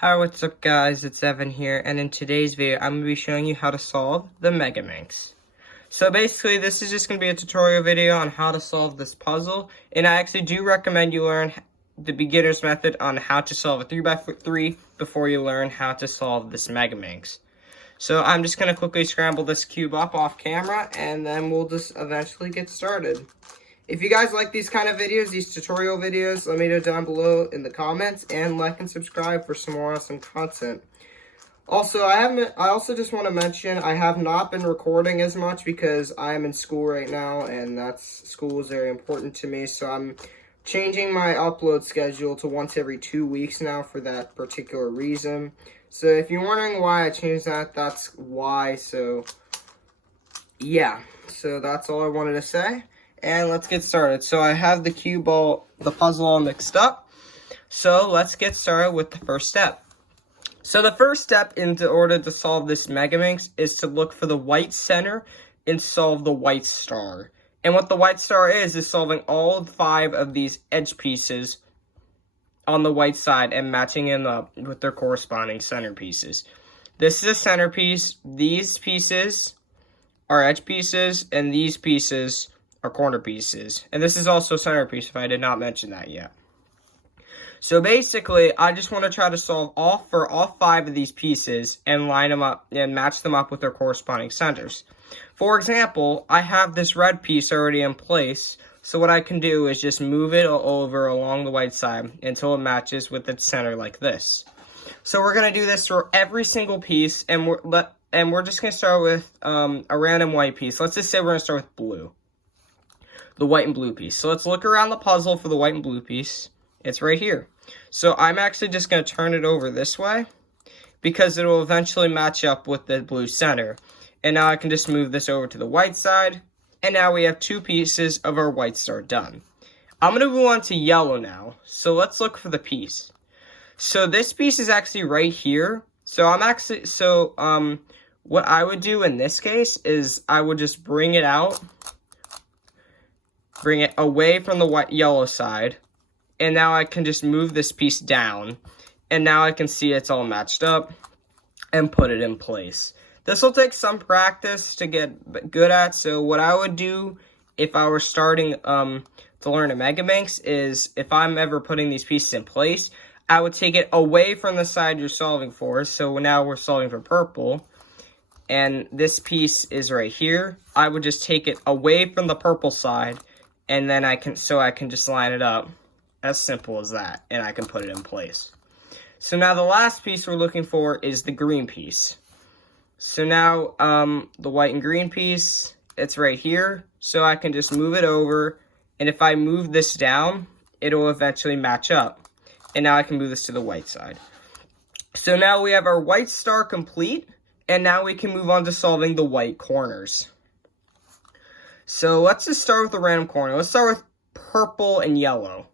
Hi, what's up guys, it's Evan here, and in today's video, I'm going to be showing you how to solve the Megaminx. So basically, this is just going to be a tutorial video on how to solve this puzzle, and I actually do recommend you learn the beginner's method on how to solve a 3x3 before you learn how to solve this Megaminx. So I'm just going to quickly scramble this cube up off camera, and then we'll just eventually get started. If you guys like these kind of videos, these tutorial videos, let me know down below in the comments, and like and subscribe for some more awesome content. Also, I also just want to mention I have not been recording as much because I am in school right now, and school is very important to me. So I'm changing my upload schedule to once every 2 weeks now for that particular reason. So if you're wondering why I changed that, that's why. So yeah, so that's all I wanted to say. And let's get started. So I have the puzzle all mixed up. So let's get started with the first step. So the first step in order to solve this Megaminx is to look for the white center and solve the white star. And what the white star is solving all 5 of these edge pieces on the white side and matching them up with their corresponding center pieces. This is a centerpiece. These pieces are edge pieces, and these pieces are corner pieces. And this is also centerpiece if I did not mention that yet. So basically, I just want to try to solve all 5 of these pieces and line them up and match them up with their corresponding centers. For example, I have this red piece already in place, so what I can do is just move it over along the white side until it matches with its center like this. So we're going to do this for every single piece, and we're just going to start with a random white piece. Let's just say we're going to start with blue. The white and blue piece. So let's look around the puzzle for the white and blue piece. It's right here. So I'm actually just going to turn it over this way because it will eventually match up with the blue center. And now I can just move this over to the white side. And now we have 2 pieces of our white star done. I'm going to move on to yellow now. So let's look for the piece. So this piece is actually right here. So what I would do in this case is I would just bring it out. Bring it away from the yellow side, and now I can just move this piece down, and now I can see it's all matched up and put it in place. This will take some practice to get good at, so what I would do if I were starting to learn a Megaminx is if I'm ever putting these pieces in place, I would take it away from the side you're solving for. So now we're solving for purple, and this piece is right here. I would just take it away from the purple side, and then I can just line it up, as simple as that, and I can put it in place. So now the last piece we're looking for is the green piece. So now the white and green piece, it's right here, so I can just move it over, and if I move this down, it'll eventually match up. And now I can move this to the white side. So now we have our white star complete, and now we can move on to solving the white corners. So let's just start with a random corner. Let's start with purple and yellow.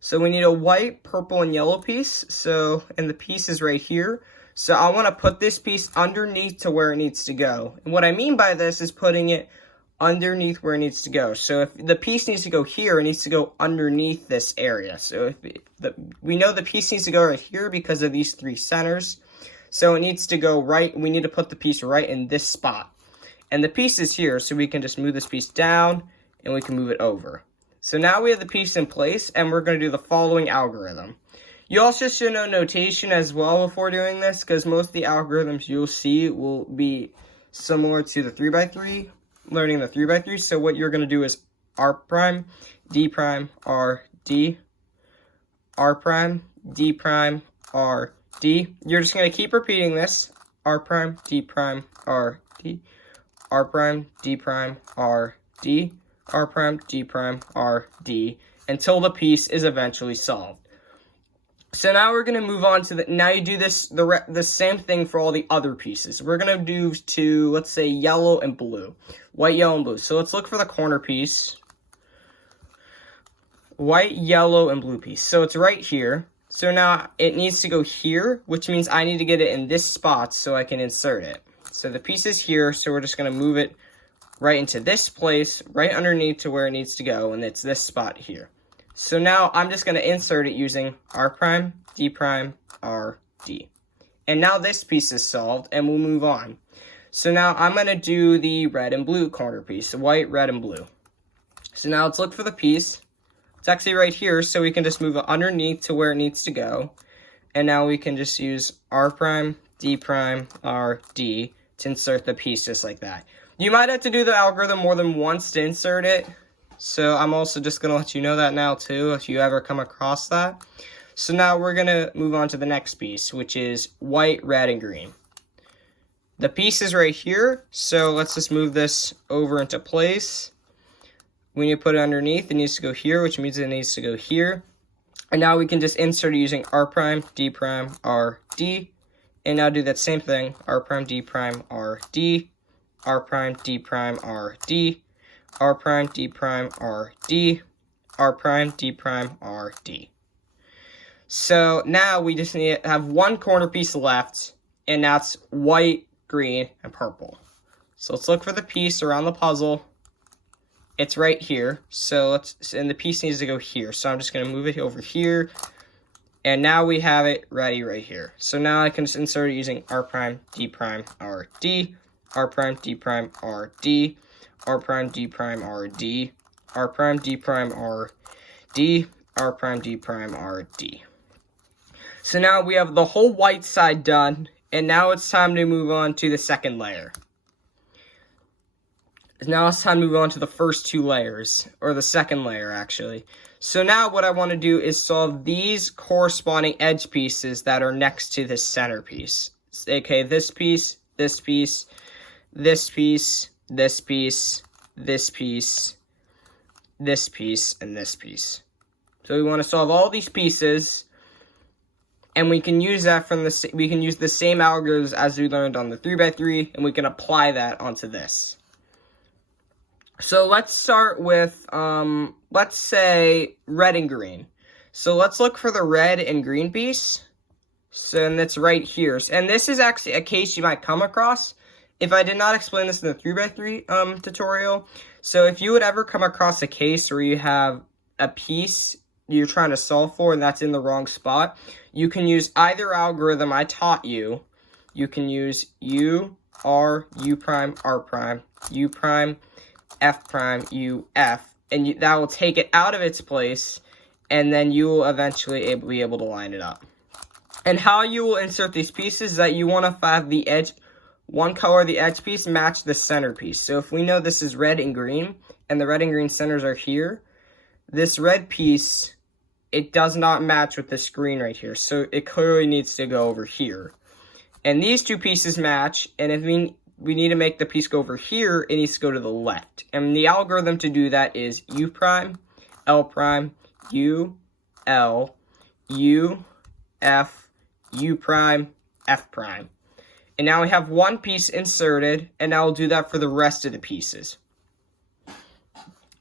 So we need a white, purple, and yellow piece. And the piece is right here. So I want to put this piece underneath to where it needs to go. And what I mean by this is putting it underneath where it needs to go. So if the piece needs to go here, it needs to go underneath this area. So we know the piece needs to go right here because of these 3 centers. So it needs to go right. We need to put the piece right in this spot. And the piece is here, so we can just move this piece down, and we can move it over. So now we have the piece in place, and we're going to do the following algorithm. You also should know notation as well before doing this, because most of the algorithms you'll see will be similar to the 3x3, learning the 3x3. So what you're going to do is R prime, D prime, R, D, R prime, D prime, R, D. You're just going to keep repeating this, R prime, D prime, R, D. R prime, D prime, R, D, R prime, D prime, R, D, until the piece is eventually solved. So now we're going to move on to now you do the same thing for all the other pieces. We're going to do to, let's say, yellow and blue. White, yellow, and blue. So let's look for the corner piece. White, yellow, and blue piece. So it's right here. So now it needs to go here, which means I need to get it in this spot so I can insert it. So the piece is here, so we're just going to move it right into this place, right underneath to where it needs to go, and it's this spot here. So now I'm just going to insert it using R prime, D prime, R, D. And now this piece is solved, and we'll move on. So now I'm going to do the red and blue corner piece, white, red, and blue. So now let's look for the piece. It's actually right here, so we can just move it underneath to where it needs to go. And now we can just use R prime, D prime, R, D to insert the piece just like that. You might have to do the algorithm more than once to insert it. So I'm also just going to let you know that now too, if you ever come across that. So now we're going to move on to the next piece, which is white, red, and green. The piece is right here, so let's just move this over into place. When you put it underneath, it needs to go here, which means it needs to go here. And now we can just insert it using R prime, D prime, R, D. And now do that same thing, R prime, D prime, R, D, R prime, D prime, R, D, R prime, D prime, R, D, R prime, D prime, R, D. So now we just need to have one corner piece left, and that's white, green, and purple. So let's look for the piece around the puzzle. It's right here, and the piece needs to go here. So I'm just going to move it over here, and now we have it ready right here. So now I can just insert it using R prime, D prime, R, D, R prime, D prime, R, D, R prime, D prime, R, D, R prime, D prime, R, D, R prime, D prime, R, D. So now we have the whole white side done, and now it's time to move on to the second layer. Now it's time to move on to the first two layers, or the second layer actually. So now what I want to do is solve these corresponding edge pieces that are next to this center piece. Okay, this piece, this piece, this piece, this piece, this piece, this piece, and this piece. So we want to solve all these pieces, and we can use that we can use the same algorithms as we learned on the 3x3, and we can apply that onto this. So let's start with, let's say, red and green. So let's look for the red and green piece. So, and it's right here. And this is actually a case you might come across if I did not explain this in the 3x3 tutorial. So if you would ever come across a case where you have a piece you're trying to solve for and that's in the wrong spot, you can use either algorithm I taught you. You can use U, R, U prime, R prime, U prime, F prime, U, F, and that will take it out of its place, and then you will eventually be able to line it up. And how you will insert these pieces is that you want to have the edge, one color of the edge piece match the center piece. So if we know this is red and green, and the red and green centers are here, this red piece, it does not match with this green right here, so it clearly needs to go over here. And these two pieces match, and if we need to make the piece go over here, it needs to go to the left. And the algorithm to do that is U prime, L prime, U, L, U, F, U prime, F prime. And now we have one piece inserted, and now we'll do that for the rest of the pieces.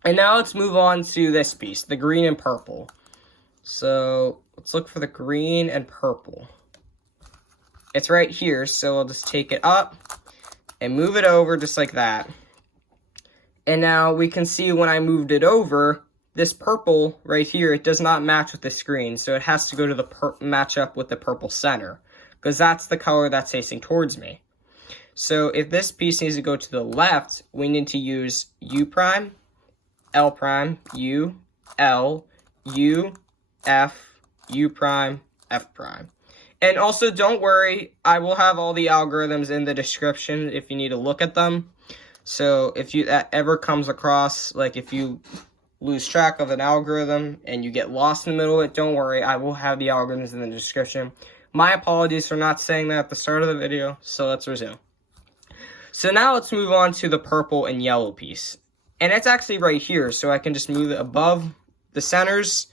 And now let's move on to this piece, the green and purple. So let's look for the green and purple. It's right here, so we'll just take it up and move it over just like that. And now we can see when I moved it over, this purple right here, it does not match with the screen. So it has to go to the match up with the purple center, because that's the color that's facing towards me. So if this piece needs to go to the left, we need to use U prime, L prime, U, L, U, F, U prime, F prime. And also, don't worry, I will have all the algorithms in the description if you need to look at them. So if that ever comes across, like if you lose track of an algorithm and you get lost in the middle of it, don't worry, I will have the algorithms in the description. My apologies for not saying that at the start of the video, so let's resume. So now let's move on to the purple and yellow piece. And it's actually right here, so I can just move it above the centers.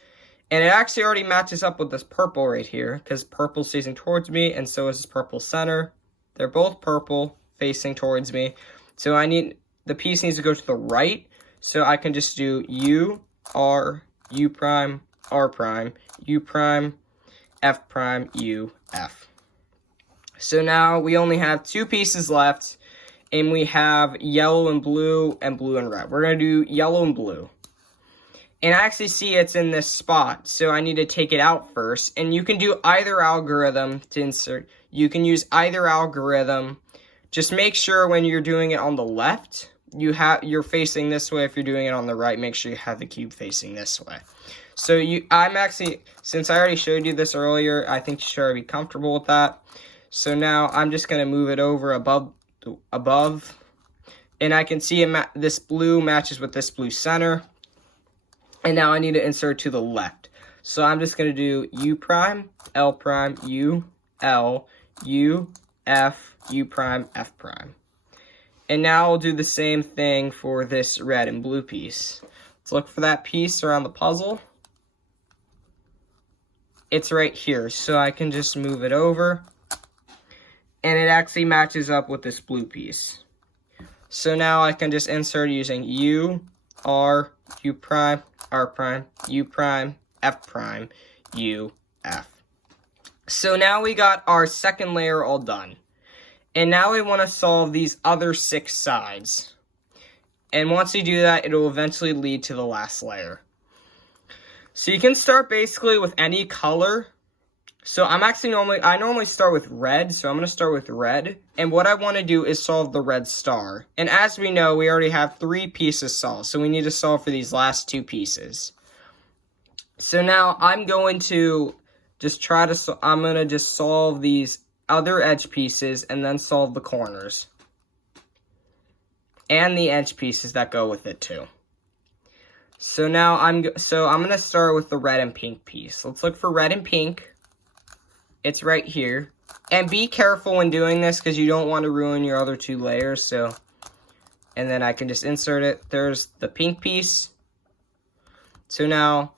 And it actually already matches up with this purple right here, because purple's facing towards me, and so is this purple center. They're both purple, facing towards me. So the piece needs to go to the right, so I can just do U, R, U prime, R prime, U prime, F prime, U, F. So now we only have two pieces left, and we have yellow and blue and red. We're going to do yellow and blue. And I actually see it's in this spot, so I need to take it out first. And you can do either algorithm to insert. You can use either algorithm. Just make sure when you're doing it on the left, you're facing this way. If you're doing it on the right, make sure you have the cube facing this way. So I'm actually, since I already showed you this earlier, I think you should already be comfortable with that. So now I'm just going to move it over above. And I can see this blue matches with this blue center. And now I need to insert to the left. So I'm just going to do U prime, L prime, U, L, U, F, U prime, F prime. And now I'll do the same thing for this red and blue piece. Let's look for that piece around the puzzle. It's right here, so I can just move it over. And it actually matches up with this blue piece. So now I can just insert using U, R, U prime, R prime, U prime, F prime, U, F. So now we got our second layer all done. And now we want to solve these other 6 sides. And once you do that, it will eventually lead to the last layer. So you can start basically with any color. So I normally start with red, so I'm going to start with red. And what I want to do is solve the red star. And as we know, we already have 3 pieces solved, so we need to solve for these last 2 pieces. So now I'm going to just solve these other edge pieces and then solve the corners. And the edge pieces that go with it too. So now I'm going to start with the red and pink piece. Let's look for red and pink. It's right here. And be careful when doing this because you don't want to ruin your other 2 layers. And then I can just insert it. There's the pink piece. So now,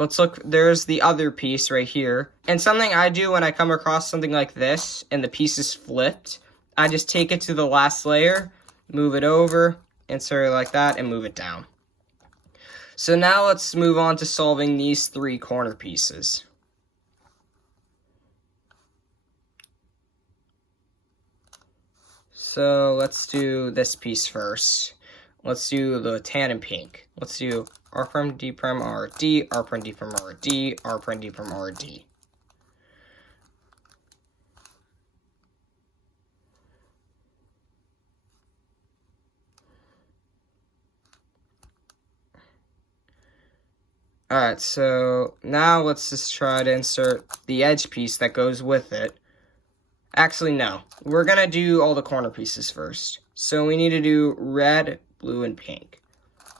let's look. There's the other piece right here. And something I do when I come across something like this and the piece is flipped, I just take it to the last layer, move it over, insert it like that, and move it down. So now let's move on to solving these 3 corner pieces. So let's do this piece first. Let's do the tan and pink. Let's do R prime, D prime, R, D, R prime, D prime, R, D, R prime, D prime, R, D. Alright, so now let's just try to insert the edge piece that goes with it. Actually, no. We're going to do all the corner pieces first. So we need to do red, blue, and pink.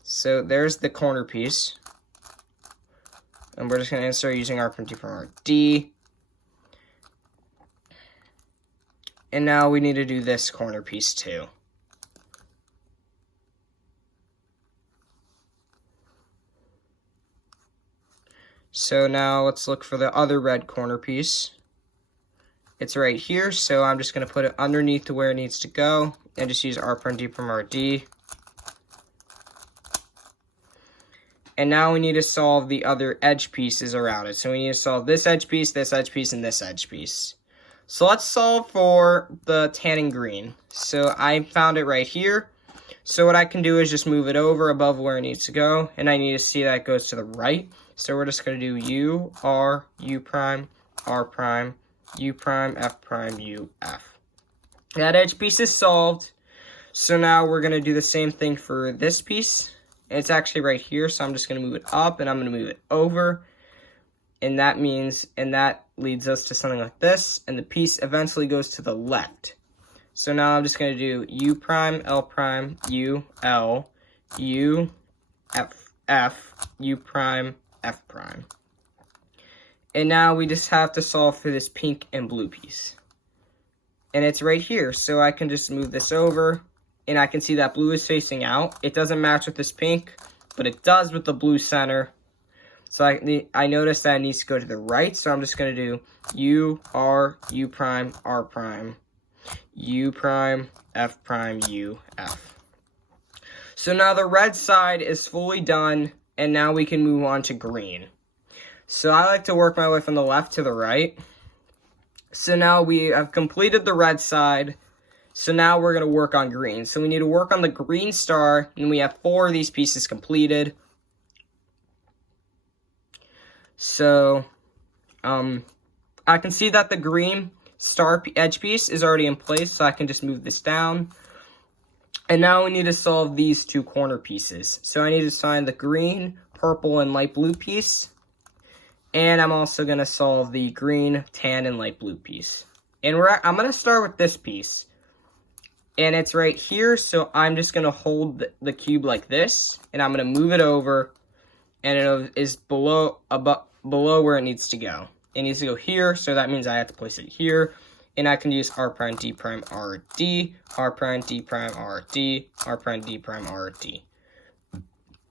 So there's the corner piece. And we're just going to insert using our print from our D. And now we need to do this corner piece too. So now let's look for the other red corner piece. It's right here, so I'm just going to put it underneath to where it needs to go, and just use R prime D from RD. And now we need to solve the other edge pieces around it. So we need to solve this edge piece, and this edge piece. So let's solve for the tan and green. So I found it right here. So what I can do is just move it over above where it needs to go, and I need to see that it goes to the right. So we're just going to do U, R, U prime, R prime, U prime, F prime, U, F. That edge piece is solved. So now we're going to do the same thing for this piece. It's actually right here, so I'm just going to move it up, and I'm going to move it over. And that leads us to something like this, and the piece eventually goes to the left. So now I'm just going to do U prime, L prime, U, L, U, F, F, U prime, F prime. And now we just have to solve for this pink and blue piece. And it's right here, so I can just move this over, and I can see that blue is facing out. It doesn't match with this pink, but it does with the blue center. So I noticed that it needs to go to the right, so I'm just going to do U, R, U prime, R prime, U prime, F prime, U, F. So now the red side is fully done, and now we can move on to green. So I like to work my way from the left to the right. So now we have completed the red side. So now we're going to work on green. So we need to work on the green star, and we have 4 of these pieces completed. So, I can see that the green star edge piece is already in place, so I can just move this down. And now we need to solve these two corner pieces. So I need to find the green, purple, and light blue piece. And I'm also going to solve the green, tan, and light blue piece. And I'm going to start with this piece. And it's right here, so I'm just going to hold the cube like this. And I'm going to move it over. And it is below where it needs to go. It needs to go here, so that means I have to place it here. And I can use R prime, D prime, R, D, R prime, D prime, R, D, R prime, D prime, R, D.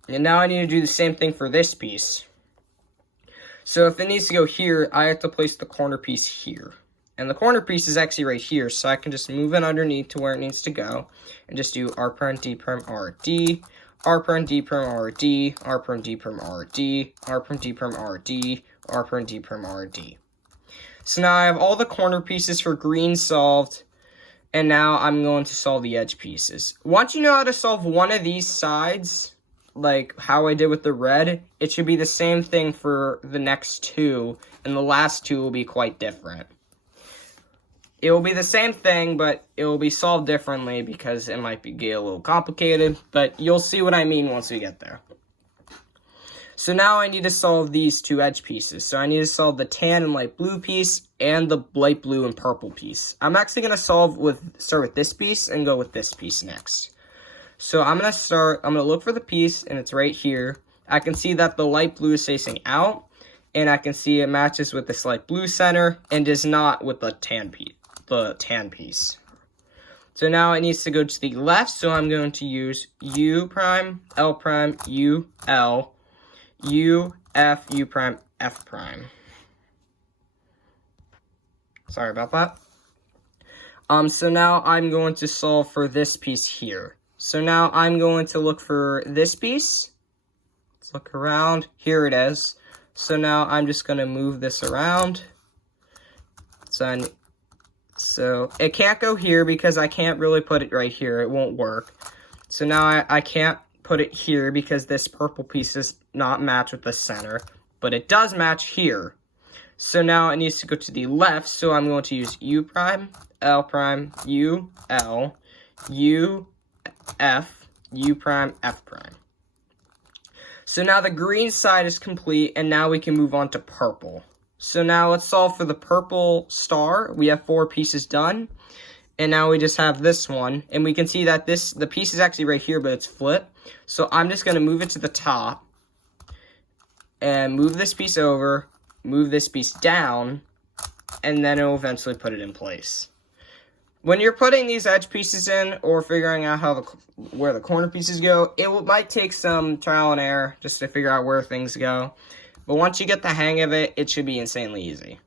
And now I need to do the same thing for this piece. So if it needs to go here, I have to place the corner piece here. And the corner piece is actually right here, so I can just move it underneath to where it needs to go. And just do R prime, D prime, R, D, R prime, D prime, R, D, R prime, D prime, R, D, R prime, D prime, R, D, R prime, D prime, R, D. So now I have all the corner pieces for green solved, and now I'm going to solve the edge pieces. Once you know how to solve one of these sides, like how I did with the red, it should be the same thing for the next two, and the last two will be quite different. It will be the same thing, but it will be solved differently because it might get a little complicated, but you'll see what I mean once we get there. So now I need to solve these two edge pieces. So I need to solve the tan and light blue piece and the light blue and purple piece. I'm actually going to start with this piece and go with this piece next. So I'm going to look for the piece, and it's right here. I can see that the light blue is facing out, and I can see it matches with this light blue center and does not with the tan piece. So now it needs to go to the left, so I'm going to use U prime, L prime, U, L, U, F, U prime, F prime. Sorry about that. So now I'm going to solve for this piece here. So now I'm going to look for this piece. Let's look around. Here it is. So now I'm just going to move this around. So it can't go here because I can't really put it right here. It won't work. So now I can't put it here because this purple piece does not match with the center, but it does match here. So now it needs to go to the left, so I'm going to use U prime, L prime, U, L, U, F, U prime, F prime. So now the green side is complete, and now we can move on to purple. So now let's solve for the purple star. We have 4 pieces done. And now we just have this one. And we can see that the piece is actually right here, but it's flipped. So I'm just going to move it to the top. And move this piece over. Move this piece down. And then it will eventually put it in place. When you're putting these edge pieces in, or figuring out where the corner pieces go, might take some trial and error just to figure out where things go. But once you get the hang of it, it should be insanely easy.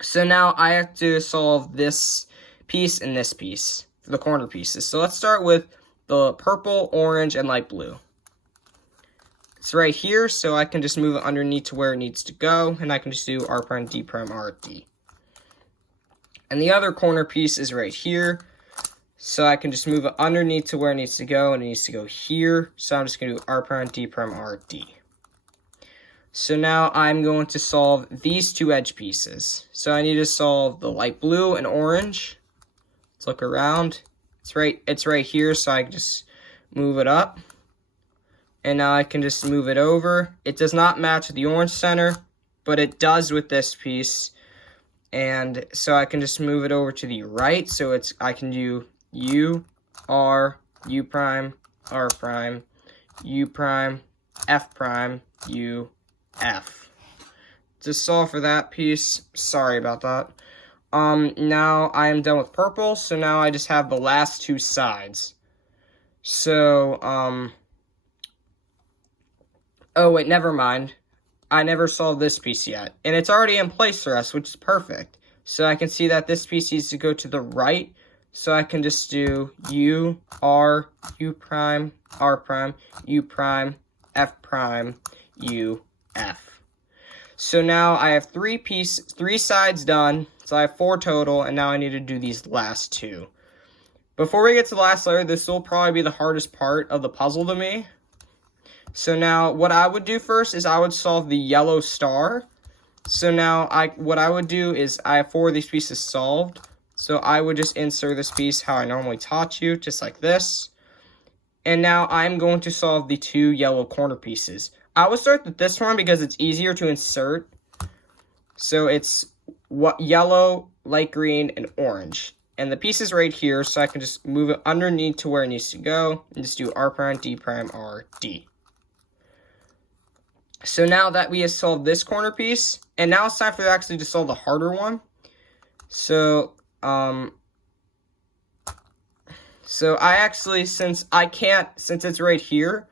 So now I have to solve this piece and this piece for the corner pieces. So let's start with the purple, orange, and light blue. It's right here, so I can just move it underneath to where it needs to go, and I can just do R prime, D prime, R, D. And the other corner piece is right here, so I can just move it underneath to where it needs to go, and it needs to go here, so I'm just going to do R prime, D prime, R, D. So now I'm going to solve these two edge pieces. So I need to solve the light blue and orange. Let's look around. It's right here, so I can just move it up. And now I can just move it over. It does not match with the orange center, but it does with this piece. And so I can just move it over to the right. So I can do U, R, U prime, R prime, U prime, F prime, U, F. To solve for that piece, sorry about that. Now I am done with purple, so now I just have the last two sides. So, oh wait, never mind. I never solved this piece yet. And it's already in place for us, which is perfect. So I can see that this piece needs to go to the right. So I can just do U, R, U prime, R prime, U prime, F prime, U, F. So now I have 3 sides done. So I have 4 total, and now I need to do these last 2. Before we get to the last layer, this will probably be the hardest part of the puzzle to me, So now what I would do first is I would solve the yellow star. So now what I would do is I have 4 of these pieces solved. So I would just insert this piece how I normally taught you, just like this. And now I'm going to solve the 2 yellow corner pieces. I would start with this one because it's easier to insert. So it's yellow, light green, and orange. And the piece is right here, so I can just move it underneath to where it needs to go. And just do R prime, D prime, R, D. So now that we have solved this corner piece, and now it's time for actually to solve the harder one. So I actually, since it's right here,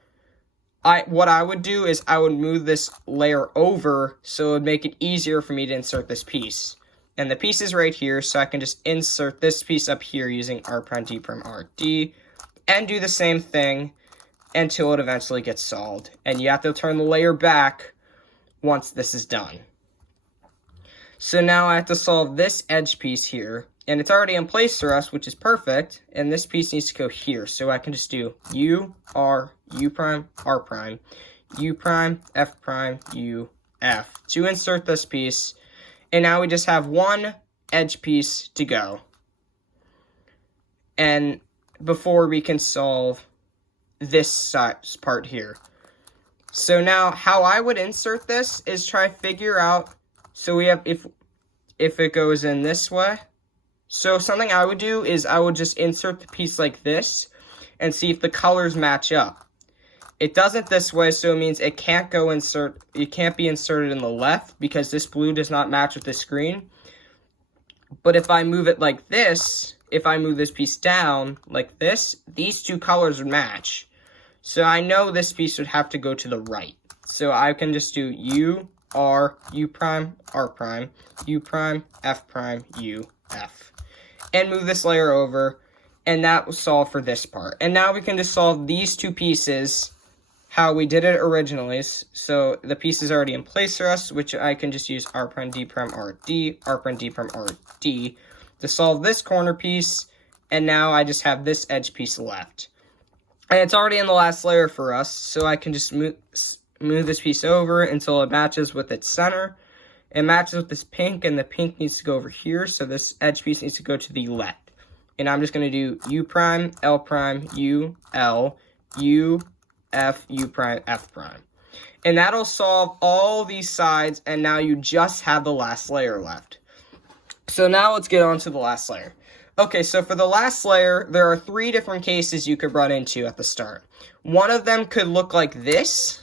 what I would do is I would move this layer over so it would make it easier for me to insert this piece. And the piece is right here, so I can just insert this piece up here using R prime, D prime, R, D, and do the same thing until it eventually gets solved. And you have to turn the layer back once this is done. So now I have to solve this edge piece here, and it's already in place for us, which is perfect, and this piece needs to go here. So I can just do U, R, U prime, R prime, U prime, F prime, U, F to insert this piece. And now we just have one edge piece to go. And before we can solve this part here. So now how I would insert this is try to figure out, so we have, if it goes in this way. So something I would do is I would just insert the piece like this and see if the colors match up. It doesn't this way, so it means it can't be inserted in the left because this blue does not match with this green. But if I move it like this, if I move this piece down like this, these 2 colors would match. So I know this piece would have to go to the right. So I can just do U, R, U prime, R prime, U prime, F prime, U, F. And move this layer over, and that will solve for this part. And now we can just solve these 2 pieces how we did it originally. So the piece is already in place for us, which I can just use R prime, D prime, R, D, R prime, D prime, R, D to solve this corner piece. And now I just have this edge piece left. And it's already in the last layer for us, so I can just move this piece over until it matches with its center. It matches with this pink, and the pink needs to go over here, so this edge piece needs to go to the left. And I'm just going to do U prime, L prime, U, L, U, F, U prime, F prime. And that'll solve all these sides, and now you just have the last layer left. So now let's get on to the last layer. Okay, so for the last layer, there are 3 different cases you could run into at the start. One of them could look like this.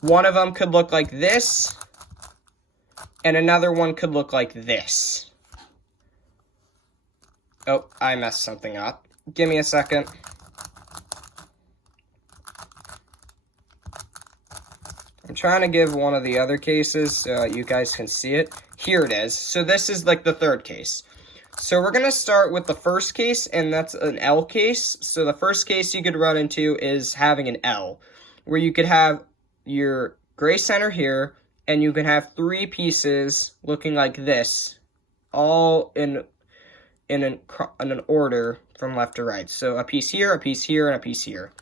One of them could look like this. And another one could look like this. Oh, I messed something up. Give me a second. I'm trying to give one of the other cases so you guys can see it. Here it is. So this is like the 3rd case. So we're going to start with the first case, and that's an L case. So the first case you could run into is having an L, where you could have your gray center here, and you can have 3 pieces looking like this, all in an order from left to right. So a piece here, a piece here, and a piece here.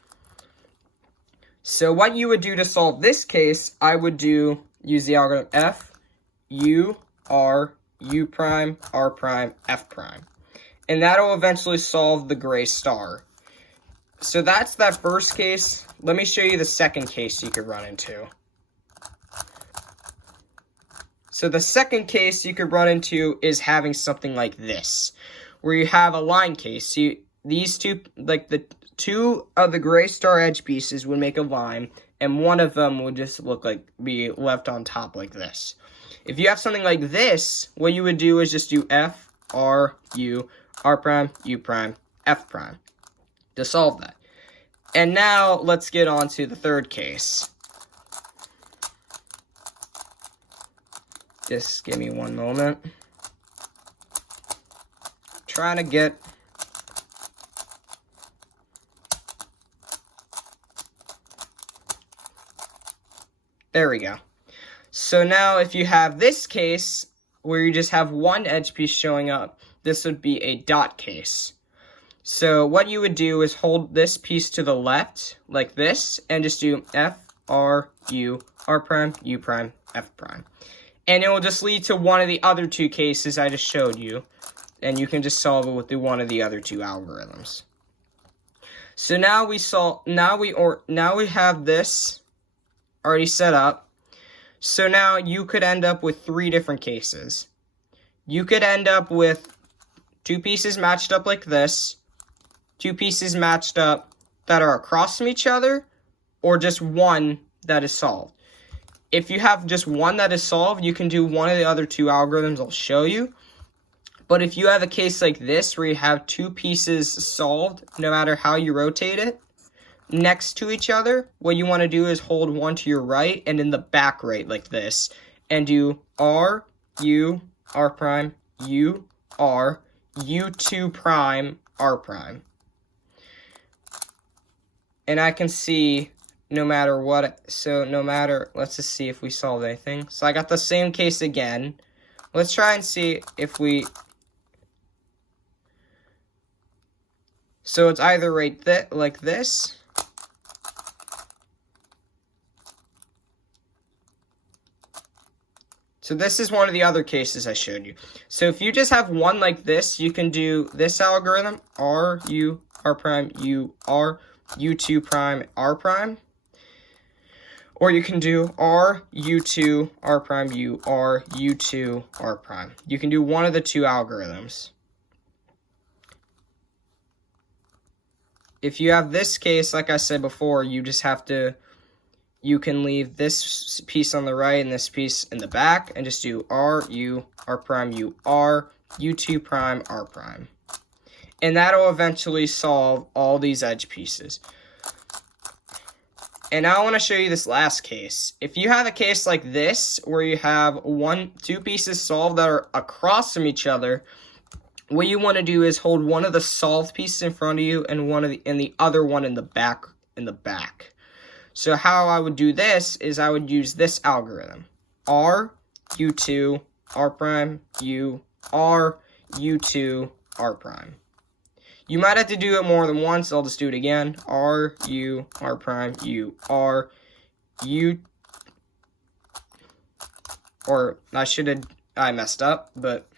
So what you would do to solve this case, I would use the algorithm F, U, R, U prime, R prime, F prime. And that'll eventually solve the gray star. So that's that first case. Let me show you the second case you could run into. So the second case you could run into is having something like this, where you have a line case. So these 2, like the 2 of the gray star edge pieces would make a line, and one of them would just be left on top like this. If you have something like this, what you would do is just do F, R, U, R prime, U prime, F prime to solve that. And now let's get on to the 3rd case. Just give me one moment. Trying to get... There we go. So now if you have this case, where you just have one edge piece showing up, this would be a dot case. So what you would do is hold this piece to the left, like this, and just do F, R, U, R prime, U prime, F prime. And it will just lead to one of the other two cases I just showed you. And you can just solve it with one of the other two algorithms. So now we have this already set up. So now you could end up with 3 different cases. You could end up with 2 pieces matched up like this, 2 pieces matched up that are across from each other, or just one that is solved. If you have just one that is solved, you can do one of the other 2 algorithms I'll show you. But if you have a case like this where you have 2 pieces solved, no matter how you rotate it, next to each other, what you want to do is hold one to your right and in the back right like this, and do R, U, R prime, U, R, U2 prime, R prime. And I can see no matter what, let's just see if we solve anything. So I got the same case again. Let's try and see if we, so it's either right like this, so this is one of the other cases I showed you. So if you just have one like this, you can do this algorithm, R, U, R prime, U, R, U2 prime, R prime. Or you can do R, U2, R prime, U, R, U2, R prime. You can do one of the 2 algorithms. If you have this case, like I said before, you just have to, you can leave this piece on the right and this piece in the back, and just do R, U, R prime, U, R, U2 prime, R prime. And that'll eventually solve all these edge pieces. And now I want to show you this last case. If you have a case like this, where you have 2 pieces solved that are across from each other, what you want to do is hold one of the solved pieces in front of you and the other one in the back. So how I would do this is I would use this algorithm. R, U2, R prime, U, R, U2, R prime. You might have to do it more than once. I'll just do it again. R, U, R prime, U, R, U. Or I messed up, but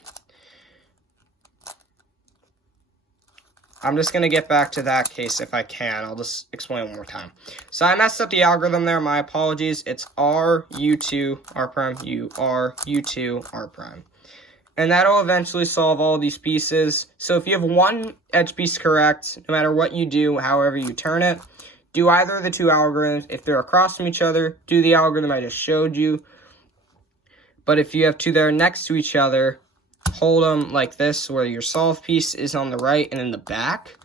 I'm just going to get back to that case if I can. I'll just explain one more time. So I messed up the algorithm there. My apologies. It's R, U2, R prime, U, R, U2, R prime. And that'll eventually solve all these pieces. So if you have one edge piece correct, no matter what you do, however you turn it, do either of the 2 algorithms. If they're across from each other, do the algorithm I just showed you. But if you have 2 that are next to each other, hold them like this, where your solved piece is on the right and in the back.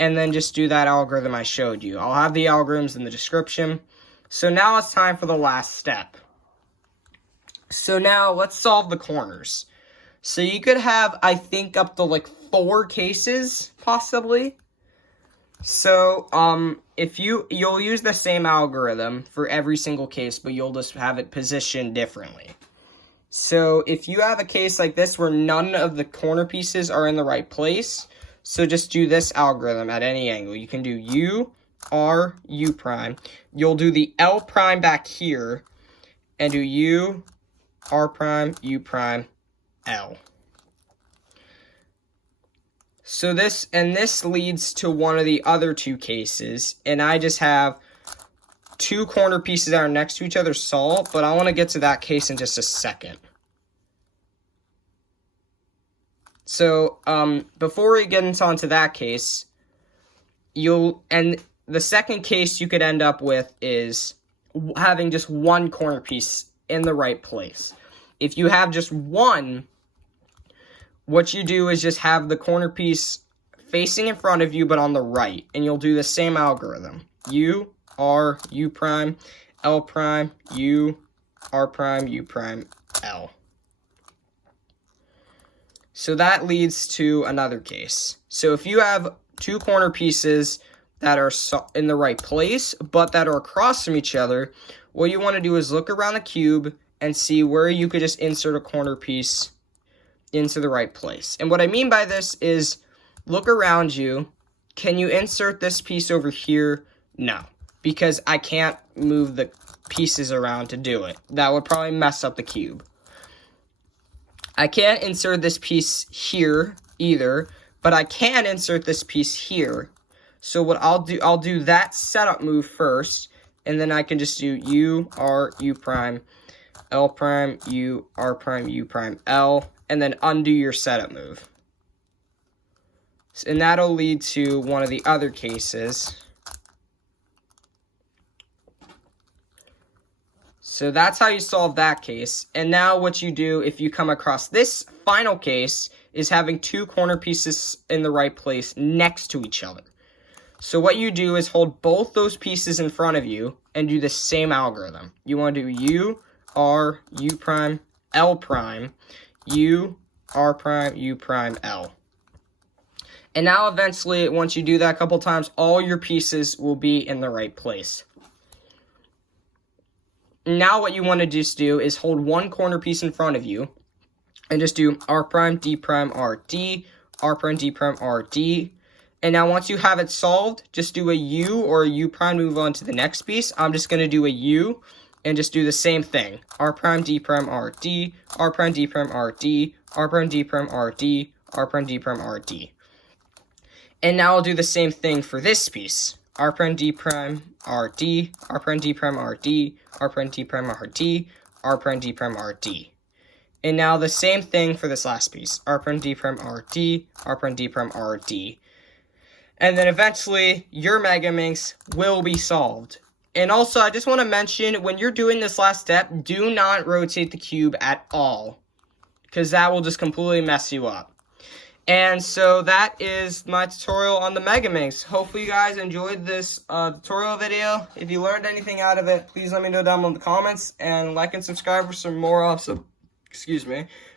And then just do that algorithm I showed you. I'll have the algorithms in the description. So now it's time for the last step. So now let's solve the corners. So you could have, I think, up to like 4 cases, possibly. So, you'll use the same algorithm for every single case, but you'll just have it positioned differently. So if you have a case like this where none of the corner pieces are in the right place, so just do this algorithm at any angle. You can do U, R, U prime. You'll do the L prime back here, and do U, R prime, U prime, L. So this leads to one of the other 2 cases, and I just have 2 corner pieces that are next to each other solved, but I want to get to that case in just a second. So before we get onto that case, the second case you could end up with is having just 1 corner piece in the right place. If you have just one, what you do is just have the corner piece facing in front of you, but on the right. And you'll do the same algorithm. U, R, U prime, L prime, U, R prime, U prime, L. So that leads to another case. So if you have 2 corner pieces that are in the right place, but that are across from each other, what you want to do is look around the cube and see where you could just insert a corner piece into the right place. And what I mean by this is look around you. Can you insert this piece over here? No, because I can't move the pieces around to do it. That would probably mess up the cube. I can't insert this piece here either, but I can insert this piece here. So what I'll do that setup move first, and then I can just do U, R, U prime, L prime, U, R prime, U prime, L, and then undo your setup move. And that'll lead to one of the other cases. So that's how you solve that case. And now what you do if you come across this final case is having two corner pieces in the right place next to each other. So what you do is hold both those pieces in front of you and do the same algorithm. You want to do U, R, U prime, L prime, U, R prime, U prime, L. And now eventually, once you do that a couple times, all your pieces will be in the right place. Now what you want to just do is hold one corner piece in front of you and just do R prime, D prime, R, D, R prime, D prime, R, D. And now once you have it solved, just do a U or a U prime, move on to the next piece. I'm just going to do a U and just do the same thing. R prime, D prime, R, D, R prime, D prime, R, D, R prime, D prime, R, D, R prime, D prime, R, D. And now I'll do the same thing for this piece. R prime, D prime, R, D, R prime, D prime, R, D, R prime, D prime, R, D, R prime, D prime, R, D. And now the same thing for this last piece. R prime, D prime, R, D, R prime, D prime, R, D. And then eventually, your Megaminx will be solved. And also, I just want to mention, when you're doing this last step, do not rotate the cube at all, because that will just completely mess you up. And so that is my tutorial on the Megaminx. Hopefully you guys enjoyed this tutorial video. If you learned anything out of it, please let me know down below in the comments, and like and subscribe for some more awesome,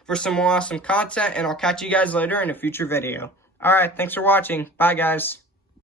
for some more awesome content, and I'll catch you guys later in a future video. Alright, thanks for watching. Bye, guys.